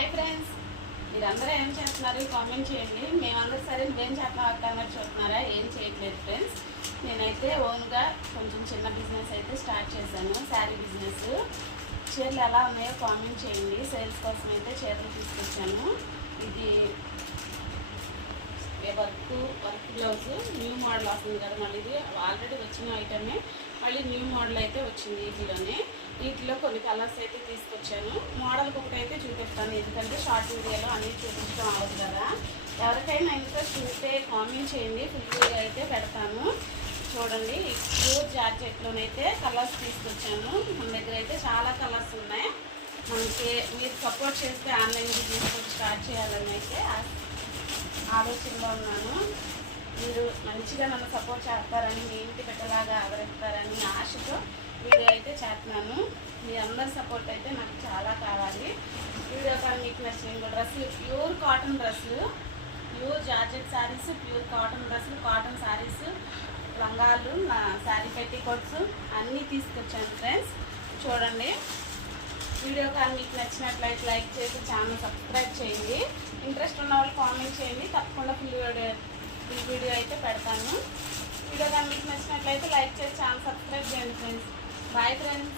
Hi friends, మీరందరూ ఏం చేస్తున్నారు కామెంట్ చేయండి. మేమందరూ సరే నువ్వేం చేస్తున్నావు అక్క అన్నట్టు చూస్తున్నారా? ఏం చేయట్లేదు ఫ్రెండ్స్. నేనైతే ఓన్గా కొంచెం చిన్న బిజినెస్ అయితే స్టార్ట్ చేశాను, శారీ బిజినెస్. చీరలు ఎలా ఉన్నాయో కామెంట్ చేయండి. సేల్స్ కోసం అయితే చీరలు తీసుకొచ్చాను. ఇది వర్క్ బ్లౌజ్ న్యూ మోడల్ వస్తుంది కదా, మళ్ళీ ఇది ఆల్రెడీ వచ్చిన ఐటమే, మళ్ళీ న్యూ మోడల్ అయితే వచ్చింది. వీటిలో కొన్ని కలర్స్ అయితే తీసుకొచ్చాను. మోడల్కి ఒకటైతే చూపిస్తాను, ఎందుకంటే షార్ట్ వీడియోలో అన్నీ చూపించడం అవ్వదు కదా. ఎవరికైనా ఇంట్రెస్ట్ ఉంటే కామెంట్ చేయండి, ఫుల్ వీడియో అయితే పెడతాను. చూడండి, ప్యూర్ జార్జెట్లోనైతే కలర్స్ తీసుకొచ్చాను. మన దగ్గర అయితే చాలా కలర్స్ ఉన్నాయి. మనకి మీరు సపోర్ట్ చేస్తే ఆన్లైన్ బిజినెస్ స్టార్ట్ చేయాలని అయితే ఆలోచనలో ఉన్నాను. మీరు మంచిగా నన్ను సపోర్ట్ చేస్తారని, మీ ఇంటి బిడ్డలాగా ఆదరిస్తారని ఆశతో వీడియో అయితే చేస్తున్నాను. మీ అందరి సపోర్ట్ అయితే నాకు చాలా కావాలి. వీడియో కానీ మీకు నచ్చిన డ్రెస్సులు, ప్యూర్ కాటన్ డ్రెస్సులు, pure georgette saris, pure cotton డ్రెస్సులు, కాటన్ శారీస్, లంగాలు, శారీ పెట్టికోట్స్ అన్నీ తీసుకొచ్చాను ఫ్రెండ్స్. చూడండి, వీడియో కానీ మీకు నచ్చినట్లయితే లైక్ చేసి ఛానల్ సబ్స్క్రైబ్ చేయండి. ఇంట్రెస్ట్ ఉన్న వాళ్ళు కామెంట్ చేయండి, తప్పకుండా ఫుల్ వీడియో అయితే పెడతాను. వీడియో కానీ మీకు నచ్చినట్లయితే లైక్ చేసి ఛానల్ సబ్స్క్రైబ్ చేయండి ఫ్రెండ్స్. Bye friends.